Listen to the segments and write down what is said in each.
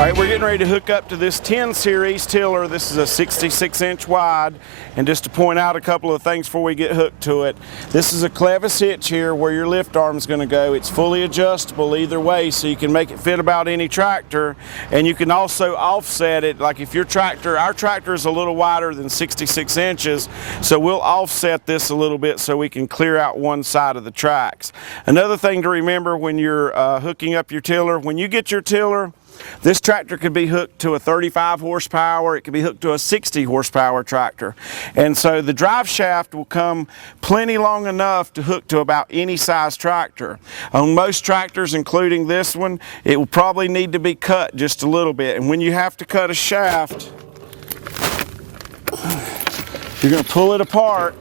All right, we're getting ready to hook up to this 10 series tiller. This is a 66-inch wide. And just to point out a couple of things before we get hooked to it, this is a Clevis hitch here where your lift arm is going to go. It's fully adjustable either way, so you can make it fit about any tractor. And you can also offset it, like if your tractor, our tractor is a little wider than 66 inches, so we'll offset this a little bit so we can clear out one side of the tracks. Another thing to remember when you're hooking up your tiller, when you get your tiller, this tractor could be hooked to a 35 horsepower, it could be hooked to a 60 horsepower tractor. And so the drive shaft will come plenty long enough to hook to about any size tractor. On most tractors, including this one, it will probably need to be cut just a little bit. And when you have to cut a shaft, you're going to pull it apart.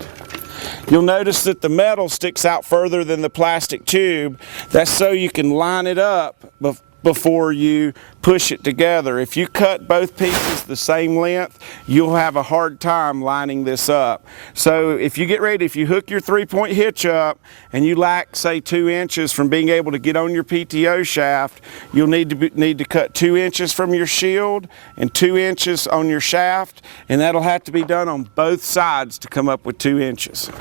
You'll notice that the metal sticks out further than the plastic tube. That's so you can line it up before you push it together. If you cut both pieces the same length, you'll have a hard time lining this up. So if you get ready, if you hook your 3-point hitch up and you lack, say, 2 inches from being able to get on your PTO shaft, you'll need to cut 2 inches from your shield and 2 inches on your shaft, and that'll have to be done on both sides to come up with 2 inches.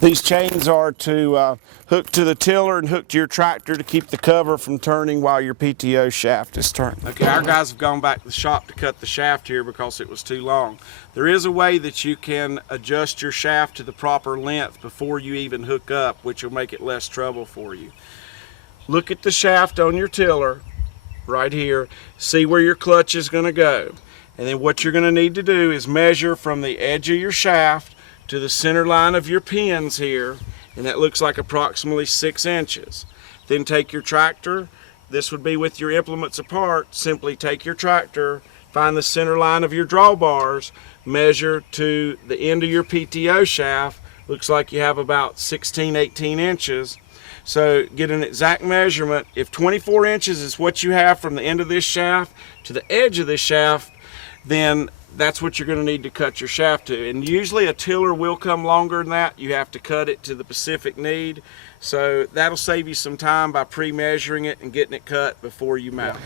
These chains are to hook to the tiller and hook to your tractor to keep the cover from turning while your PTO shaft is turning. Okay, our guys have gone back to the shop to cut the shaft here because it was too long. There is a way that you can adjust your shaft to the proper length before you even hook up, which will make it less trouble for you. Look at the shaft on your tiller right here. See where your clutch is going to go. And then what you're going to need to do is measure from the edge of your shaft to the center line of your pins here, and that looks like approximately 6 inches. Then take your tractor, this would be with your implements apart, simply take your tractor, find the center line of your drawbars, measure to the end of your PTO shaft, looks like you have about 16, 18 inches. So get an exact measurement. If 24 inches is what you have from the end of this shaft to the edge of this shaft, then that's what you're going to need to cut your shaft to. And usually a tiller will come longer than that. You have to cut it to the specific need. So that'll save you some time by pre-measuring it and getting it cut before you mount.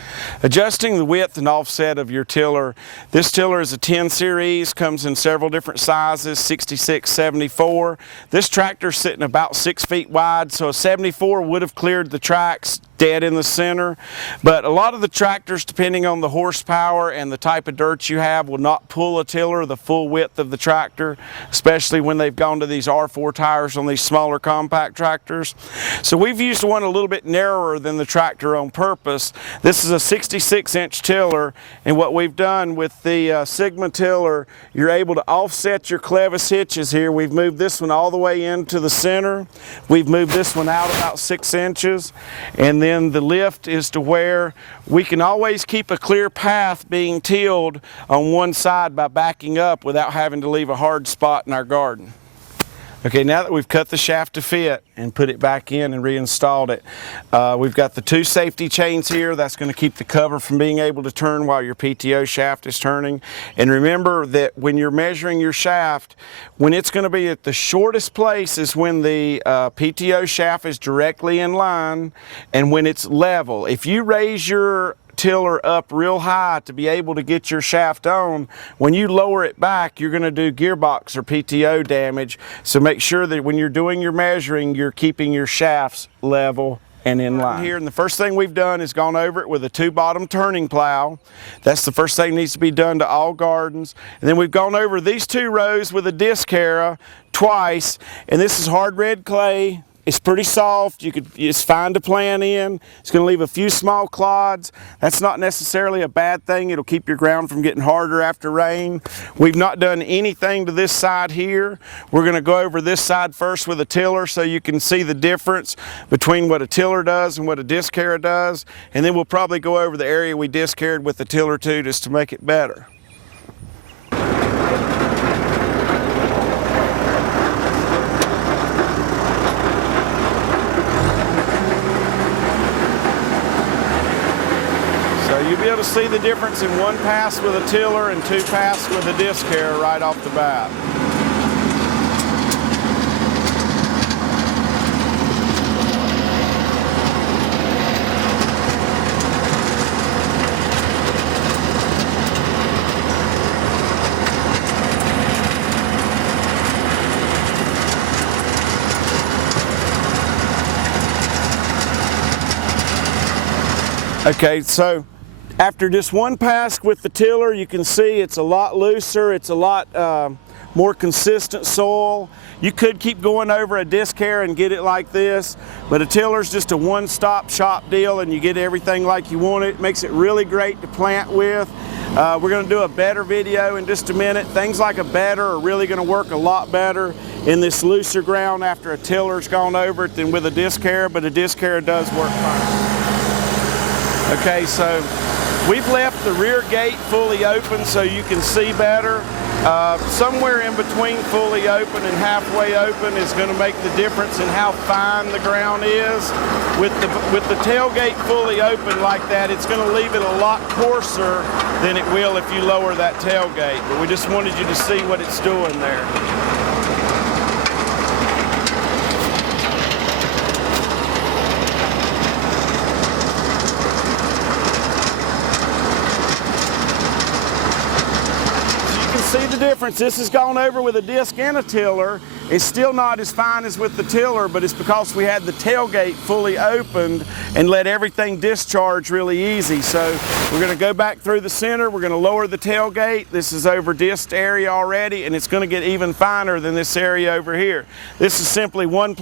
Adjusting the width and offset of your tiller. This tiller is a 10 series, comes in several different sizes, 66, 74. This tractor's sitting about 6 feet wide, so a 74 would have cleared the tracks dead in the center. But a lot of the tractors, depending on the horsepower and the type of dirt you have, will not pull a tiller the full width of the tractor, especially when they've gone to these R4 tires on these smaller compact tractors. So we've used one a little bit narrower than the tractor on purpose. This is a 66-inch tiller, and what we've done with the Sigma tiller, you're able to offset your Clevis hitches here. We've moved this one all the way into the center. We've moved this one out about 6 inches, and then the lift is to where we can always keep a clear path being tilled on one side by backing up without having to leave a hard spot in our garden. Okay, now that we've cut the shaft to fit and put it back in and reinstalled it, we've got the 2 safety chains here. That's going to keep the cover from being able to turn while your PTO shaft is turning. And remember that when you're measuring your shaft, when it's going to be at the shortest place is when the PTO shaft is directly in line and when it's level. If you raise your tiller up real high to be able to get your shaft on, when you lower it back, you're going to do gearbox or PTO damage. So make sure that when you're doing your measuring, you're keeping your shafts level and in line. Here, and the first thing we've done is gone over it with a 2-bottom turning plow. That's the first thing that needs to be done to all gardens. And then we've gone over these 2 rows with a disc harrow twice, and this is hard red clay. It's pretty soft, it's fine to plant in. It's going to leave a few small clods. That's not necessarily a bad thing. It'll keep your ground from getting harder after rain. We've not done anything to this side here. We're going to go over this side first with a tiller so you can see the difference between what a tiller does and what a disc harrow does. And then we'll probably go over the area we disc harrowed with the tiller too, just to make it better. You'll be able to see the difference in 1 pass with a tiller and 2 passes with a disc harrow right off the bat. Okay, so after just one pass with the tiller, you can see it's a lot looser, it's a lot more consistent soil. You could keep going over a disc hair and get it like this, but a tiller's just a one-stop shop deal and you get everything like you want it. It makes it really great to plant with. We're going to do a better video in just a minute. Things like a bedder are really going to work a lot better in this looser ground after a tiller's gone over it than with a disc hair, but a disc hair does work fine. Okay, so we've left the rear gate fully open so you can see better. Somewhere in between fully open and halfway open is going to make the difference in how fine the ground is. With the tailgate fully open like that, it's going to leave it a lot coarser than it will if you lower that tailgate. But we just wanted you to see what it's doing there. See the difference. This has gone over with a disc and a tiller. It's still not as fine as with the tiller, but it's because we had the tailgate fully opened and let everything discharge really easy. So we're going to go back through the center. We're going to lower the tailgate. This is over disc area already, and it's going to get even finer than this area over here. This is simply one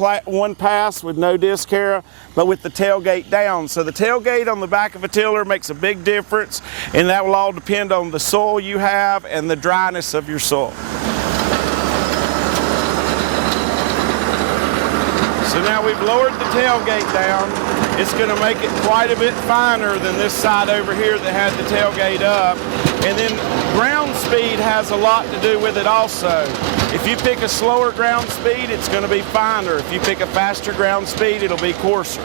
pass with no disc hair, but with the tailgate down. So the tailgate on the back of a tiller makes a big difference, and that will all depend on the soil you have and the dryness of your soil. So now we've lowered the tailgate down. It's going to make it quite a bit finer than this side over here that had the tailgate up. And then ground speed has a lot to do with it also. If you pick a slower ground speed, it's going to be finer. If you pick a faster ground speed, it'll be coarser.